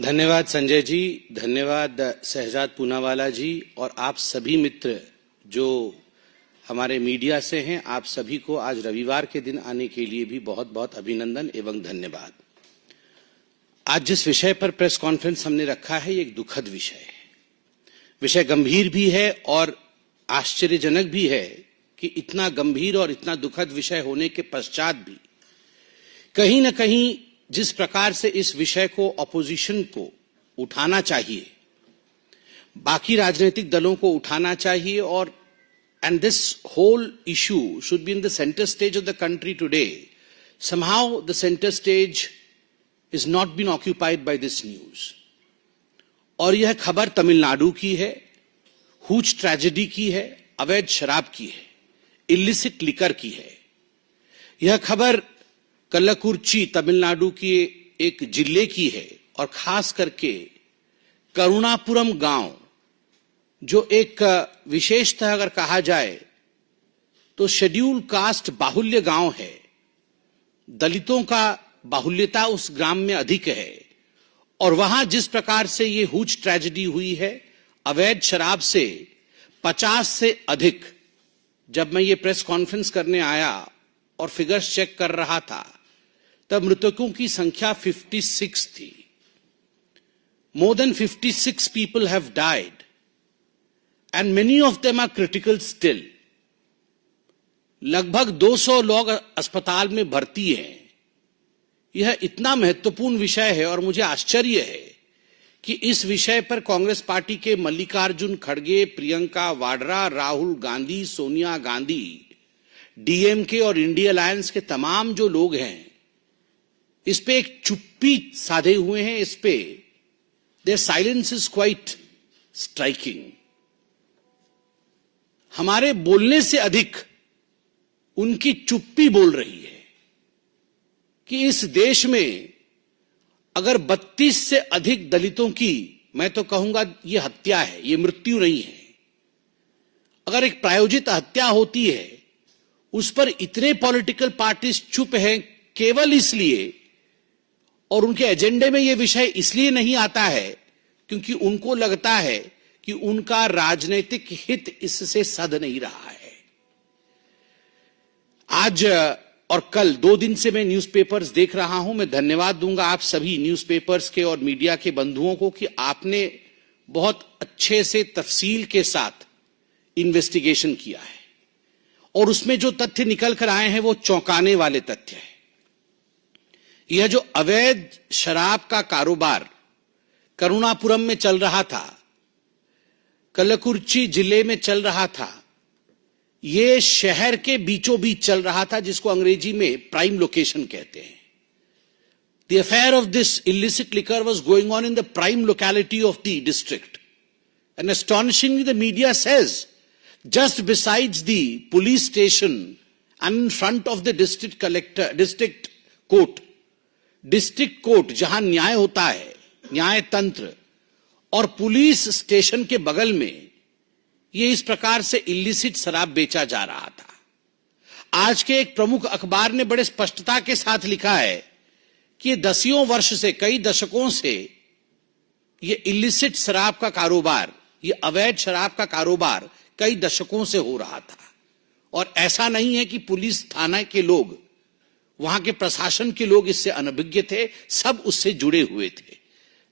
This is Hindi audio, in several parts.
धन्यवाद संजय जी, धन्यवाद शहजाद पूनावाला जी और आप सभी मित्र जो हमारे मीडिया से हैं, आप सभी को आज रविवार के दिन आने के लिए भी बहुत बहुत अभिनंदन एवं धन्यवाद। आज जिस विषय पर प्रेस कॉन्फ्रेंस हमने रखा है, ये एक दुखद विषय है। विषय गंभीर भी है और आश्चर्यजनक भी है कि इतना गंभीर और इतना दुखद विषय होने के पश्चात भी कहीं न कहीं जिस प्रकार से इस विषय को ऑपोजिशन को उठाना चाहिए, बाकी राजनीतिक दलों को उठाना चाहिए और and this whole issue should be in the center stage of the country today. Somehow the center stage is not been occupied by this news. और यह खबर तमिलनाडु की है, हुज ट्रेजेडी की है, अवैध शराब की है, इलिसिट लिकर की है। यह खबर कल्लाकुर्ची तमिलनाडु की एक जिले की है और खास करके करुणापुरम गांव, जो एक विशेषतः अगर कहा जाए तो शेड्यूल कास्ट बाहुल्य गांव है। दलितों का बाहुल्यता उस ग्राम में अधिक है और वहां जिस प्रकार से ये हुज ट्रेजेडी हुई है, अवैध शराब से 50 से अधिक, जब मैं ये प्रेस कॉन्फ्रेंस करने आया और फिगर्स चेक कर रहा था तब मृतकों की संख्या 56 थी। More than 56 people have died and many of them are critical still. लगभग 200 लोग अस्पताल में भर्ती हैं। यह इतना महत्वपूर्ण विषय है और मुझे आश्चर्य है कि इस विषय पर कांग्रेस पार्टी के मल्लिकार्जुन खड़गे, प्रियंका वाड्रा, राहुल गांधी, सोनिया गांधी, डीएमके और इंडिया अलायंस के तमाम जो लोग हैं, इस पे एक चुप्पी साधे हुए हैं। इस पे there silence is quite striking. हमारे बोलने से अधिक उनकी चुप्पी बोल रही है कि इस देश में अगर 32 से अधिक दलितों की, मैं तो कहूंगा ये हत्या है, ये मृत्यु नहीं है, अगर एक प्रायोजित हत्या होती है, उस पर इतने पॉलिटिकल पार्टीज चुप हैं केवल इसलिए, और उनके एजेंडे में यह विषय इसलिए नहीं आता है क्योंकि उनको लगता है कि उनका राजनीतिक हित इससे सध नहीं रहा है। आज और कल 2 दिन से मैं न्यूज़पेपर्स देख रहा हूं। मैं धन्यवाद दूंगा आप सभी न्यूज़पेपर्स के और मीडिया के बंधुओं को कि आपने बहुत अच्छे से तफसील के साथ इन्वेस्टिगेशन किया है और उसमें जो तथ्य निकल कर आए हैं वो चौंकाने वाले तथ्य है। यह जो अवैध शराब का कारोबार करुणापुरम में चल रहा था, कल्लाकुर्ची जिले में चल रहा था, यह शहर के बीचों बीच चल रहा था, जिसको अंग्रेजी में प्राइम लोकेशन कहते हैं। The affair of this illicit liquor was going on in the prime locality of the district. And astonishingly, the media says, just besides the police station and in front of the district court, district court जहां न्याय होता है, न्याय तंत्र, और पुलिस स्टेशन के बगल में ये इस प्रकार से इलिसिट शराब बेचा जा रहा था। आज के एक प्रमुख अखबार ने बड़े स्पष्टता के साथ लिखा है कि 10 वर्ष से, कई दशकों से ये इलिसिट शराब का कारोबार, ये अवैध शराब का कारोबार कई दशकों से हो रहा था। और ऐसा नहीं है कि पुलिस थाना के लोग, वहां के प्रशासन के लोग इससे अनभिज्ञ थे, सब उससे जुड़े हुए थे।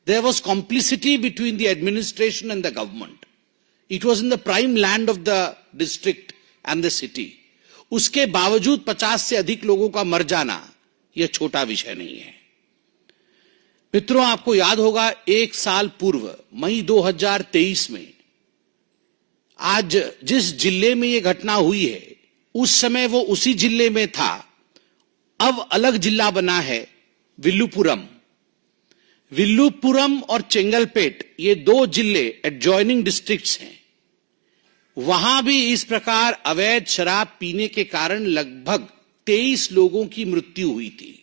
There was complicity between the administration and the government. It was in the prime land of the district and the city. उसके बावजूद 50 से अधिक लोगों का मर जाना यह छोटा विषय नहीं है। मित्रों, आपको याद होगा 1 साल पूर्व मई 2023 में आज जिस जिले में यह घटना हुई है, उस समय वो उसी जिले में था। अब अलग जिला बना है विल्लुपुरम। विल्लुपुरम और चेंगलपेट, ये 2 जिले एडजॉइनिंग डिस्ट्रिक्ट्स हैं। वहां भी इस प्रकार अवैध शराब पीने के कारण लगभग 23 लोगों की मृत्यु हुई थी।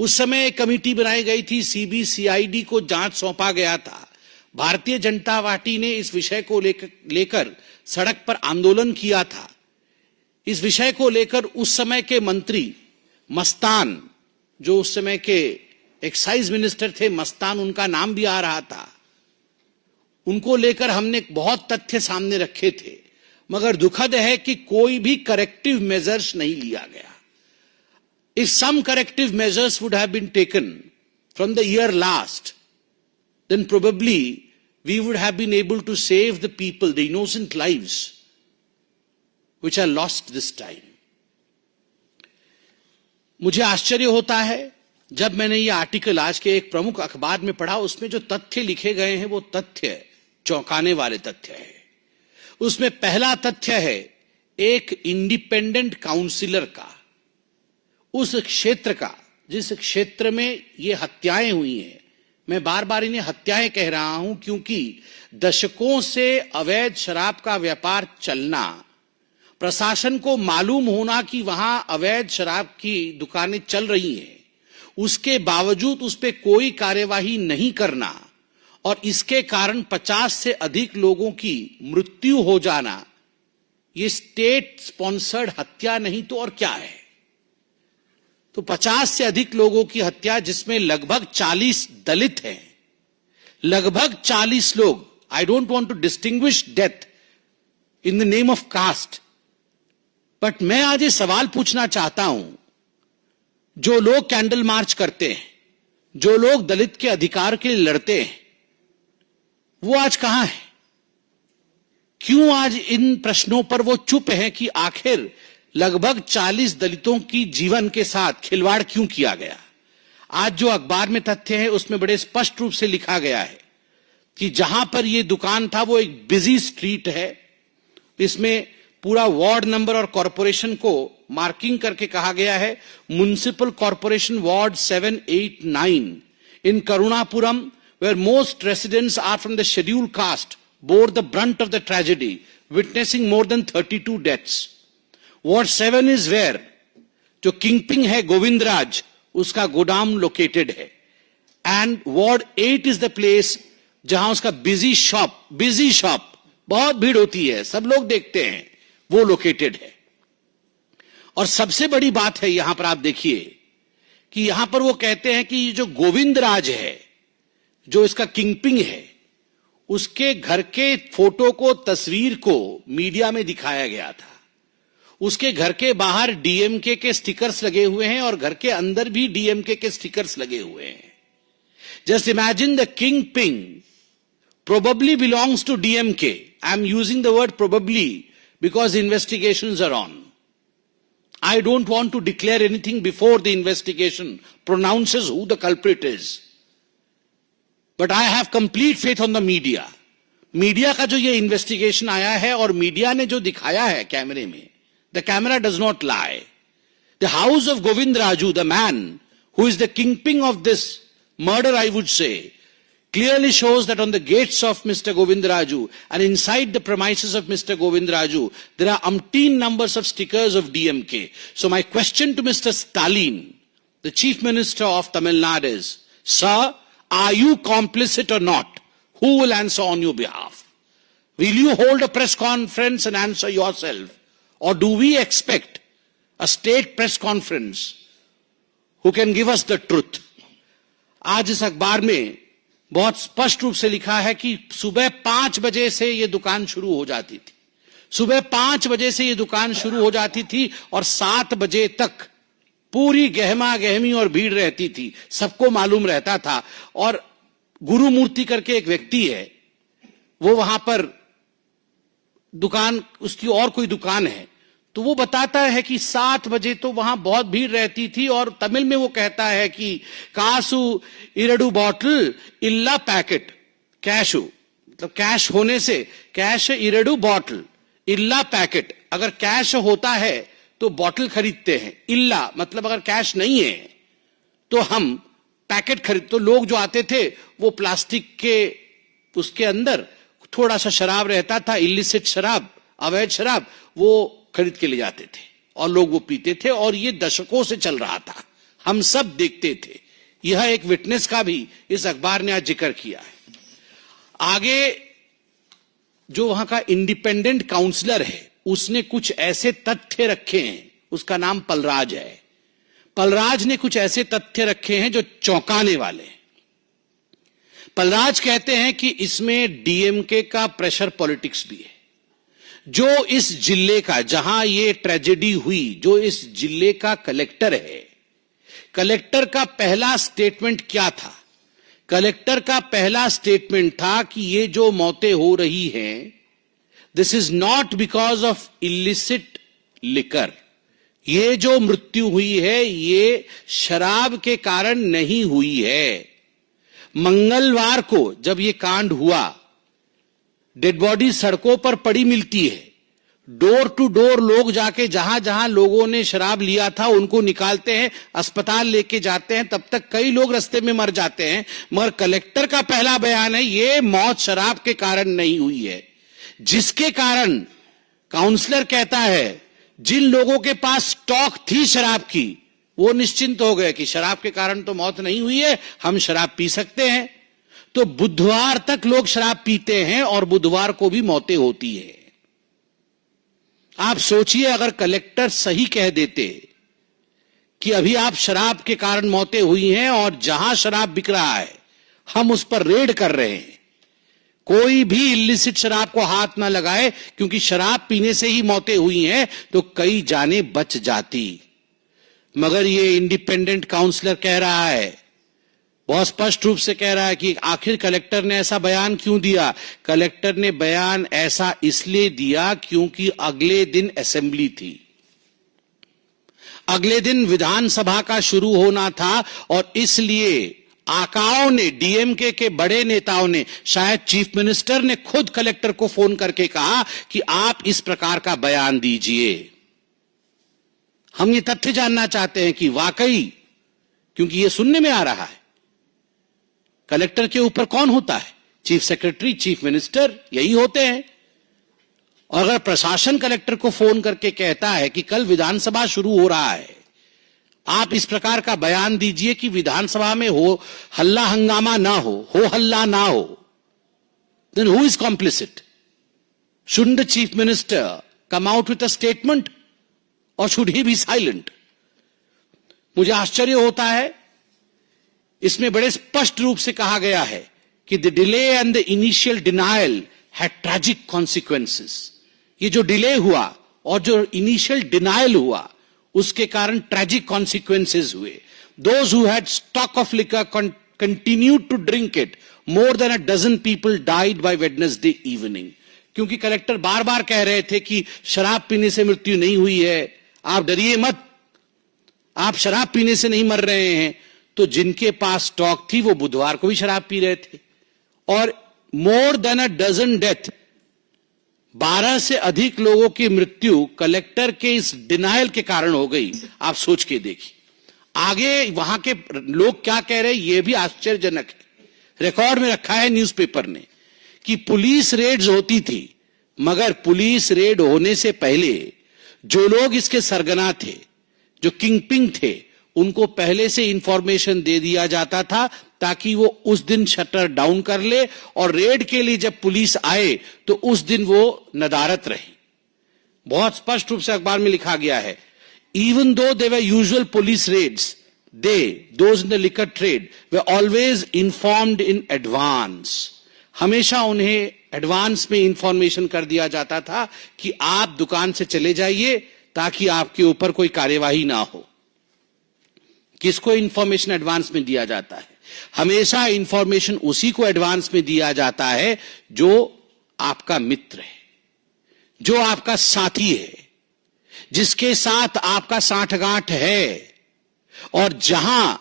उस समय एक कमेटी बनाई गई थी, सीबीसीआईडी को जांच सौंपा गया था। भारतीय जनता पार्टी ने इस विषय को लेकर सड़क पर आंदोलन किया था। इस विषय को लेकर उस समय के मंत्री मस्तान, जो उस समय के एक्साइज मिनिस्टर थे मस्तान, उनका नाम भी आ रहा था, उनको लेकर हमने बहुत तथ्य सामने रखे थे, मगर दुखद है कि कोई भी करेक्टिव मेजर्स नहीं लिया गया. If some corrective measures would have been taken from the year last, then probably we would have been able to save the people, the innocent lives which are lost this time. मुझे आश्चर्य होता है जब मैंने ये आर्टिकल आज के एक प्रमुख अखबार में पढ़ा. उसमें जो तथ्य लिखे गए हैं वो तथ्य चौंकाने वाले तथ्य है. उसमें पहला तथ्य है एक इंडिपेंडेंट काउंसिलर का, उस क्षेत्र का जिस क्षेत्र में ये हत्याएं हुई हैं. मैं बार बार इन्हें हत्याएं कह रहा हूं क्योंकि दशकों से अवैध शराब का व्यापार चलना, प्रशासन को मालूम होना कि वहां अवैध शराब की दुकानें चल रही हैं, उसके बावजूद उस पर कोई कार्यवाही नहीं करना और इसके कारण 50 से अधिक लोगों की मृत्यु हो जाना, ये स्टेट स्पॉन्सर्ड हत्या नहीं तो और क्या है. तो 50 से अधिक लोगों की हत्या, जिसमें लगभग 40 दलित हैं, लगभग 40 लोग. I don't want to distinguish death in the name of caste, but मैं आज ये सवाल पूछना चाहता हूं, जो लोग कैंडल मार्च करते हैं, जो लोग दलित के अधिकार के लिए लड़ते हैं, वो आज कहां है? क्यों आज इन प्रश्नों पर वो चुप हैं कि आखिर लगभग 40 दलितों की जीवन के साथ खिलवाड़ क्यों किया गया? आज जो अखबार में तथ्य है उसमें बड़े स्पष्ट रूप से लिखा गया है कि जहां पर यह दुकान था वो एक बिजी स्ट्रीट है. इसमें पूरा वार्ड नंबर और कॉरपोरेशन को मार्किंग करके कहा गया है, municipal corporation ward 7, 8, 9 in Karunapuram, where most residents are from the scheduled caste, bore the brunt of the tragedy, witnessing more than 32 deaths. Ward 7 is where जो किंगपिंग है गोविंदराज, उसका गोदाम लोकेटेड है. And ward 8 is the place जहां उसका बिजी शॉप, बहुत भीड़ होती है, सब लोग देखते हैं, वो लोकेटेड है. और सबसे बड़ी बात है यहां पर आप देखिए कि यहां पर वो कहते हैं कि जो गोविंदराज है, जो इसका किंगपिंग है, उसके घर के फोटो को, तस्वीर को मीडिया में दिखाया गया था. उसके घर के बाहर डीएमके के स्टिकर्स लगे हुए हैं और घर के अंदर भी डीएमके के स्टिकर्स लगे हुए हैं. Just imagine the kingpin probably belongs to DMK. I am using the word probably because investigations are on. I don't want to declare anything before the investigation pronounces who the culprit is. But I have complete faith on the media. Media का जो ये इन्वेस्टिगेशन आया है और मीडिया ने जो दिखाया है कैमरे में, the camera does not lie. The house of Govind Raju, the man who is the kingpin of this murder, I would say, clearly shows that on the gates of Mr. Govind Raju and inside the premises of Mr. Govind Raju, there are umpteen numbers of stickers of DMK. So my question to Mr. Stalin, the Chief Minister of Tamil Nadu is, sir, are you complicit or not? Who will answer on your behalf? Will you hold a press conference and answer yourself? Or do we expect a state press conference who can give us the truth? आज इस अखबार में बहुत स्पष्ट रूप से लिखा है कि सुबह 5 बजे से ये दुकान शुरू हो जाती थी. सुबह 5 बजे से ये दुकान शुरू हो जाती थी और 7 बजे तक पूरी गहमा गहमी और भीड़ रहती थी. सबको मालूम रहता था. और गुरुमूर्ति करके एक व्यक्ति है, वो वहां पर दुकान, उसकी और कोई दुकान है, तो वो बताता है कि 7 बजे तो वहां बहुत भीड़ रहती थी. और तमिल में वो कहता है कि कासु इरडू बॉटल इल्ला पैकेट, कैशु मतलब कैश होने से, कैश इरडू बॉटल इल्ला पैकेट, अगर कैश होता है तो बॉटल खरीदते हैं, इल्ला मतलब अगर कैश नहीं है तो हम पैकेट खरीद. तो लोग जो आते थे वो प्लास्टिक के उसके अंदर थोड़ा सा शराब रहता था, इलिसिट शराब, अवैध शराब, वो खरीद के ले जाते थे और लोग वो पीते थे. और ये दशकों से चल रहा था, हम सब देखते थे. यह एक विटनेस का भी इस अखबार ने आज जिक्र किया है. आगे जो वहां का इंडिपेंडेंट काउंसलर है, उसने कुछ ऐसे तथ्य रखे हैं, उसका नाम पलराज है. पलराज ने कुछ ऐसे तथ्य रखे हैं जो चौंकाने वाले हैं। पलराज कहते हैं कि इसमें डीएमके का प्रेशर पॉलिटिक्स भी है। जो इस जिले का, जहां ये ट्रेजेडी हुई, जो इस जिले का कलेक्टर है, कलेक्टर का पहला स्टेटमेंट क्या था? कलेक्टर का पहला स्टेटमेंट था कि ये जो मौतें हो रही हैं, this is not because of illicit liquor. ये जो मृत्यु हुई है, ये शराब के कारण नहीं हुई है। मंगलवार को जब ये कांड हुआ, डेड बॉडी सड़कों पर पड़ी मिलती है। डोर टू डोर लोग जाके जहां जहां लोगों ने शराब लिया था उनको निकालते हैं, अस्पताल लेके जाते हैं, तब तक कई लोग रास्ते में मर जाते हैं। मगर कलेक्टर का पहला बयान है ये मौत शराब के कारण नहीं हुई है, जिसके कारण काउंसलर कहता है जिन लोगों के पास स्टॉक थी शराब की, वो निश्चिंत हो गए कि शराब के कारण तो मौत नहीं हुई है, हम शराब पी सकते हैं। तो बुधवार तक लोग शराब पीते हैं और बुधवार को भी मौतें होती है। आप सोचिए, अगर कलेक्टर सही कह देते कि अभी आप शराब के कारण मौतें हुई हैं और जहां शराब बिक रहा है हम उस पर रेड कर रहे हैं, कोई भी इलिसिट शराब को हाथ ना लगाए क्योंकि शराब पीने से ही मौतें हुई हैं, तो कई जानें बच जाती। मगर ये इंडिपेंडेंट काउंसलर कह रहा है, बहुत स्पष्ट रूप से कह रहा है कि आखिर कलेक्टर ने ऐसा बयान क्यों दिया। कलेक्टर ने बयान ऐसा इसलिए दिया क्योंकि अगले दिन असेंबली थी, अगले दिन विधानसभा का शुरू होना था, और इसलिए आकाओं ने, डीएमके के बड़े नेताओं ने, शायद चीफ मिनिस्टर ने खुद कलेक्टर को फोन करके कहा कि आप इस प्रकार का बयान दीजिए। हम ये तथ्य जानना चाहते हैं कि वाकई, क्योंकि ये सुनने में आ रहा है, कलेक्टर के ऊपर कौन होता है? चीफ सेक्रेटरी, चीफ मिनिस्टर, यही होते हैं। और अगर प्रशासन कलेक्टर को फोन करके कहता है कि कल विधानसभा शुरू हो रहा है, आप इस प्रकार का बयान दीजिए कि विधानसभा में हो हल्ला हंगामा ना हो हल्ला ना हो, then who is complicit? Should the chief minister come out with a statement और शुड ही बी साइलेंट? मुझे आश्चर्य होता है, इसमें बड़े स्पष्ट रूप से कहा गया है कि the delay and the initial denial had tragic consequences. ये जो डिले हुआ और जो इनिशियल डिनायल हुआ, उसके कारण ट्रैजिक कॉन्सिक्वेंसेस हुए। Those who had stock of liquor continued to drink it, more than a dozen people died by Wednesday evening. क्योंकि कलेक्टर बार बार कह रहे थे कि शराब पीने से मृत्यु नहीं हुई है, आप डरिए मत, आप शराब पीने से नहीं मर रहे हैं। तो जिनके पास स्टॉक थी वो बुधवार को भी शराब पी रहे थे, और more than a dozen death, 12 से अधिक लोगों की मृत्यु कलेक्टर के इस डिनायल के कारण हो गई। आप सोच के देखिए आगे वहां के लोग क्या कह रहे हैं, यह भी आश्चर्यजनक है। रिकॉर्ड में रखा है न्यूज़पेपर ने कि पुलिस रेड्स होती थी, मगर पुलिस रेड होने से पहले जो लोग इसके सरगना थे, जो किंगपिन थे, उनको पहले से इंफॉर्मेशन दे दिया जाता था ताकि वो उस दिन शटर डाउन कर ले, और रेड के लिए जब पुलिस आए तो उस दिन वो नदारत रहे। बहुत स्पष्ट रूप से अखबार में लिखा गया है, even though they were usual police raids, those in the liquor trade were always informed in advance. हमेशा उन्हें एडवांस में इंफॉर्मेशन कर दिया जाता था कि आप दुकान से चले जाइए ताकि आपके ऊपर कोई कार्यवाही ना हो। किसको इंफॉर्मेशन एडवांस में दिया जाता है? हमेशा इंफॉर्मेशन उसी को एडवांस में दिया जाता है जो आपका मित्र है, जो आपका साथी है, जिसके साथ आपका साठगांठ है। और जहां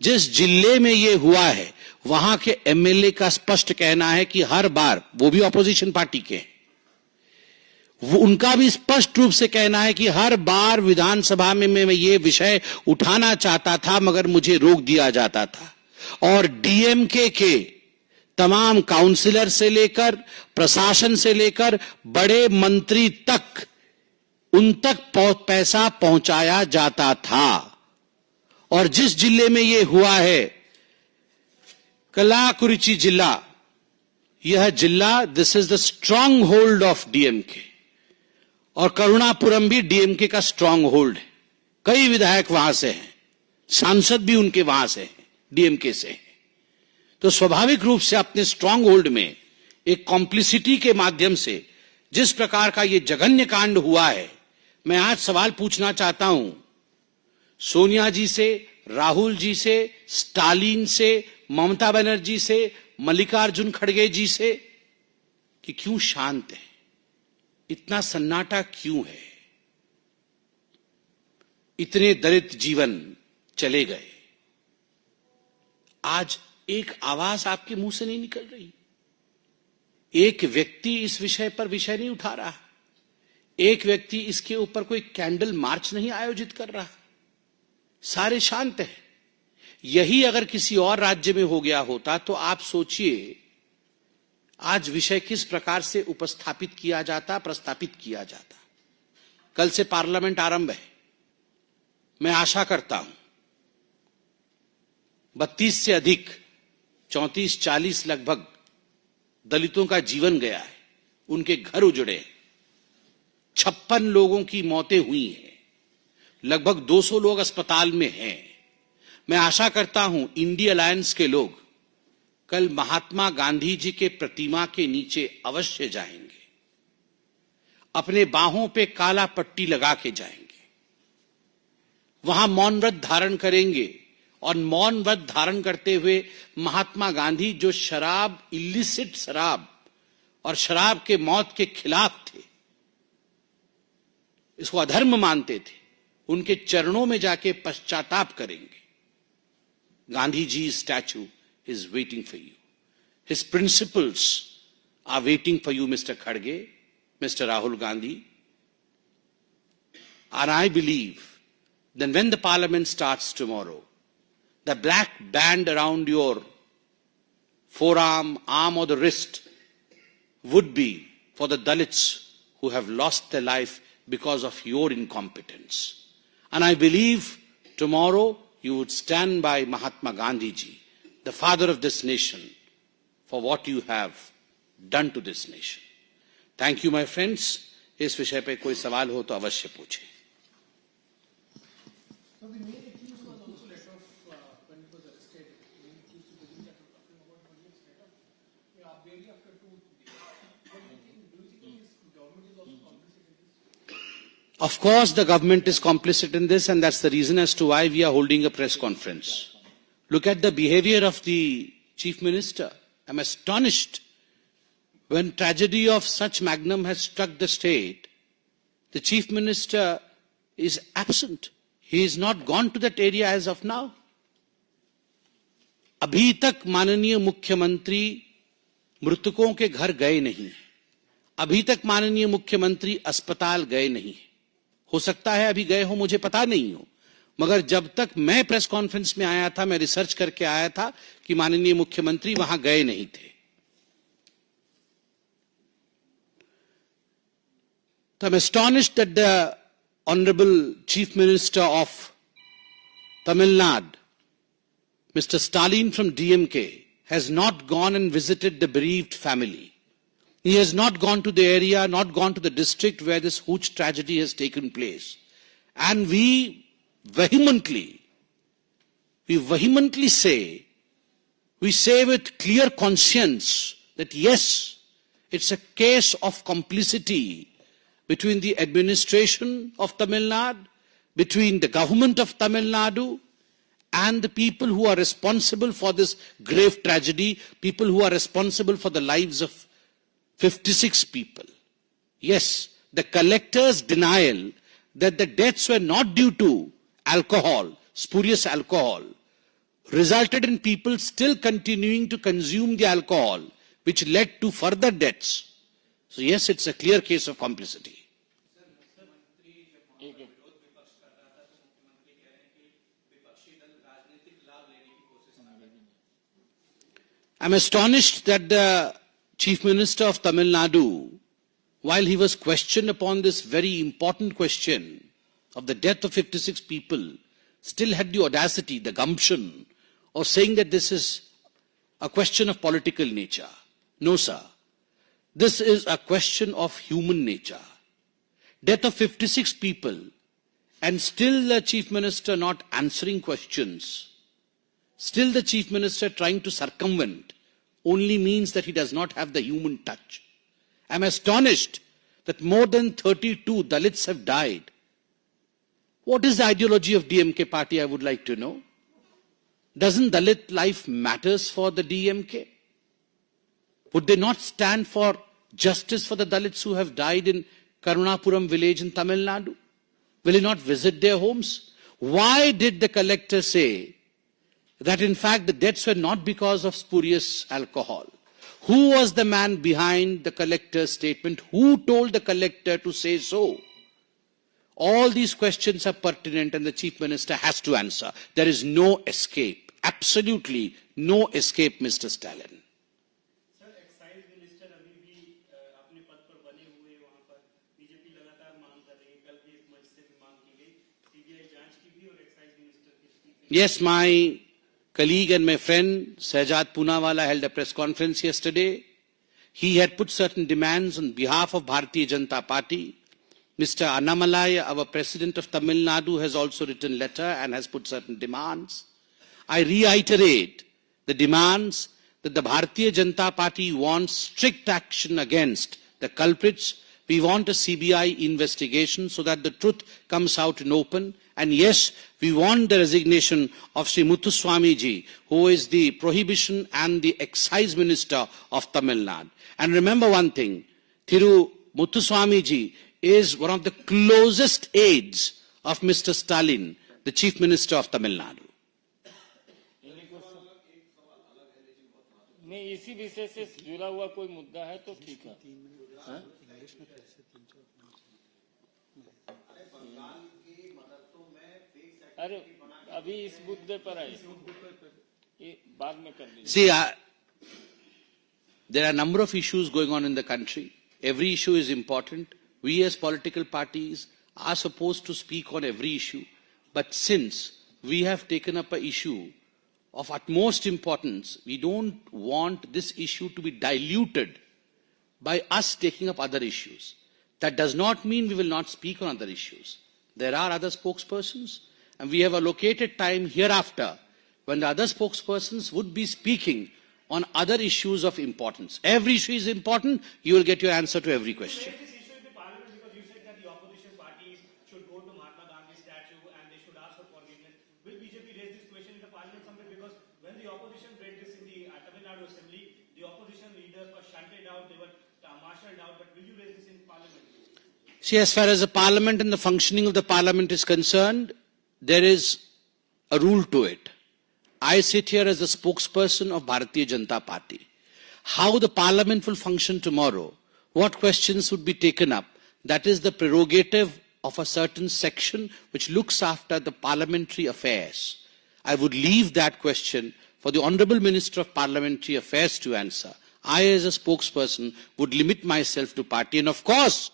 जिस जिले में यह हुआ है, वहां के एमएलए का स्पष्ट कहना है कि हर बार, वो भी ऑपोजिशन पार्टी के हैं, उनका भी स्पष्ट रूप से कहना है कि हर बार विधानसभा में मैं ये विषय उठाना चाहता था मगर मुझे रोक दिया जाता था। और डीएमके के तमाम काउंसिलर से लेकर, प्रशासन से लेकर, बड़े मंत्री तक, उन तक पैसा पहुंचाया जाता था। और जिस जिले में यह हुआ है, कलाकुरिची जिला, यह जिला, this is the strong hold of DMK, और करुणापुरम भी डीएमके का स्ट्रांग होल्ड है। कई विधायक वहां से हैं, सांसद भी उनके वहां से हैं, डीएमके से हैं। तो स्वाभाविक रूप से अपने स्ट्रांग होल्ड में एक कॉम्प्लिसिटी के माध्यम से जिस प्रकार का ये जघन्य कांड हुआ है, मैं आज सवाल पूछना चाहता हूं सोनिया जी से, राहुल जी से, स्टालिन से, ममता बनर्जी से, मल्लिकार्जुन खड़गे जी से कि क्यों शांत है, इतना सन्नाटा क्यों है, इतने दलित जीवन चले गए। आज एक आवाज आपके मुंह से नहीं निकल रही, एक व्यक्ति इस विषय पर विषय नहीं उठा रहा, एक व्यक्ति इसके ऊपर कोई कैंडल मार्च नहीं आयोजित कर रहा, सारे शांत हैं। यही अगर किसी और राज्य में हो गया होता तो आप सोचिए आज विषय किस प्रकार से उपस्थापित किया जाता, प्रस्तापित किया जाता। कल से पार्लियामेंट आरंभ है। मैं आशा करता हूं 32 से अधिक 34-40 लगभग दलितों का जीवन गया है, उनके घर उजड़े हैं, 56 लोगों की मौतें हुई हैं, लगभग 200 लोग अस्पताल में हैं। मैं आशा करता हूं इंडिया अलायंस के लोग कल महात्मा गांधी जी के प्रतिमा के नीचे अवश्य जाएंगे, अपने बाहों पे काला पट्टी लगा के जाएंगे, वहां मौन व्रत धारण करेंगे और मौन व्रत धारण करते हुए महात्मा गांधी जो शराब, इलिसिट शराब और शराब के मौत के खिलाफ थे, इसको अधर्म मानते थे, उनके चरणों में जाके पश्चाताप करेंगे। Gandhi ji statue is waiting for you. His principles are waiting for you, Mr. Khadge, Mr. Rahul Gandhi. And I believe that when the parliament starts tomorrow, the black band around your forearm, arm or the wrist would be for the Dalits who have lost their life because of your incompetence. And I believe tomorrow you would stand by Mahatma Gandhi ji, the father of this nation, for what you have done to this nation. Thank you, my friends. इस विषय पे कोई सवाल हो तो अवश्य पूछें। Of course, the government is complicit in this, and that's the reason as to why we are holding a press conference. Look at the behavior of the Chief Minister. I'm astonished. When tragedy of such magnum has struck the state, the Chief Minister is absent. He is not gone to that area as of now. अभी तक माननीय मुख्यमंत्री मृतकों के घर गए नहीं, अभी तक माननीय मुख्यमंत्री अस्पताल गए नहीं। हो सकता है अभी गए हो, मुझे पता नहीं हो, मगर जब तक मैं प्रेस कॉन्फ्रेंस में आया था, मैं रिसर्च करके आया था कि माननीय मुख्यमंत्री वहां गए नहीं थे। So I'm astonished that the Honorable Chief Minister of Tamil Nadu, Mr. Stalin from DMK, has not gone and visited the bereaved family. He has not gone to the area, not gone to the district where this huge tragedy has taken place. And we vehemently say, we say with clear conscience that yes, it's a case of complicity between the administration of Tamil Nadu, between the government of Tamil Nadu, and the people who are responsible for this grave tragedy, people who are responsible for the lives of 56 people. Yes, the collector's denial that the deaths were not due to alcohol, spurious alcohol, resulted in people still continuing to consume the alcohol, which led to further deaths. So yes, it's a clear case of complicity. I'm astonished that the Chief Minister of Tamil Nadu, while he was questioned upon this very important question of the death of 56 people, still had the audacity, the gumption of saying that this is a question of political nature. No, sir. This is a question of human nature. Death of 56 people and still the Chief Minister not answering questions, still the Chief Minister trying to circumvent, only means that he does not have the human touch. I'm astonished that more than 32 Dalits have died. What is the ideology of DMK party, I would like to know? Doesn't Dalit life matters for the DMK? Would they not stand for justice for the Dalits who have died in Karunapuram village in Tamil Nadu? Will he not visit their homes? Why did the collector say that in fact the deaths were not because of spurious alcohol? Who was the man behind the collector's statement? Who told the collector to say so? All these questions are pertinent and the Chief Minister has to answer. There is no escape. Absolutely no escape, Mr. Stalin. Yes, my colleague and my friend Shehzad Poonawalla held a press conference yesterday. He had put certain demands on behalf of Bharatiya Janata Party. Mr. Annamalai, our president of Tamil Nadu, has also written a letter and has put certain demands. I reiterate the demands that the Bharatiya Janata Party wants strict action against the culprits. We want a CBI investigation so that the truth comes out in open. And yes, we want the resignation of Sri Muthuswamy ji, who is the Prohibition and the Excise Minister of Tamil Nadu. And remember one thing, Thiru Muthuswamy ji is one of the closest aides of Mr. Stalin, the Chief Minister of Tamil Nadu. इसी विषय से जुड़ा हुआ कोई मुद्दा है तो ठीक है। अरे अभी इस मुद्दे पर आए, ये बाद में कर लीजिए। See, there are a number of issues going on in the country. Every issue is important. We as political parties are supposed to speak on every issue. But since we have taken up an issue of utmost importance, we don't want this issue to be diluted by us taking up other issues. That does not mean we will not speak on other issues. There are other spokespersons, and we have allocated time hereafter when the other spokespersons would be speaking on other issues of importance. Every issue is important, you will get your answer to every question. See, as far as the parliament and the functioning of the parliament is concerned, there is a rule to it. I sit here as the spokesperson of Bharatiya Janata Party. How the parliament will function tomorrow, what questions would be taken up, that is the prerogative of a certain section which looks after the parliamentary affairs. I would leave that question for the Honourable Minister of Parliamentary Affairs to answer. I, as a spokesperson, would limit myself to party. And of course,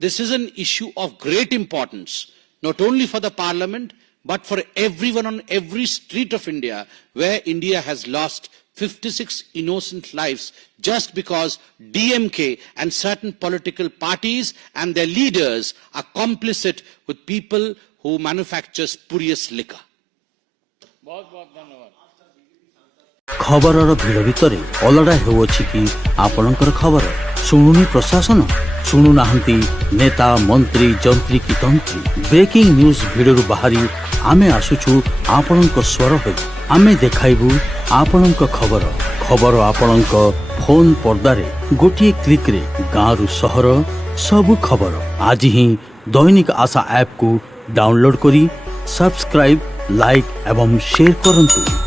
this is an issue of great importance, not only for the Parliament, but for everyone on every street of India, where India has lost 56 innocent lives just because DMK and certain political parties and their leaders are complicit with people who manufacture spurious liquor. खबरर भिड़ भितर अलड़ा हेउछि कि आपणकर खबर शुणुनी प्रशासन शुणुनाहांती नेता मंत्री जंत्री की तंत्री ब्रेकिंग न्यूज भिडरू बाहरी आमे आसुछु आपणक स्वर होई आमे देखाइबु आपणक खबर खबर आपणक फोन पर्दारे गोटिए क्लिक रे गाँरु सहर सबु खबर आज ही दैनिक आशा ऐप को डाउनलोड करी सब्सक्राइब लाइक एवं शेयर करंतु।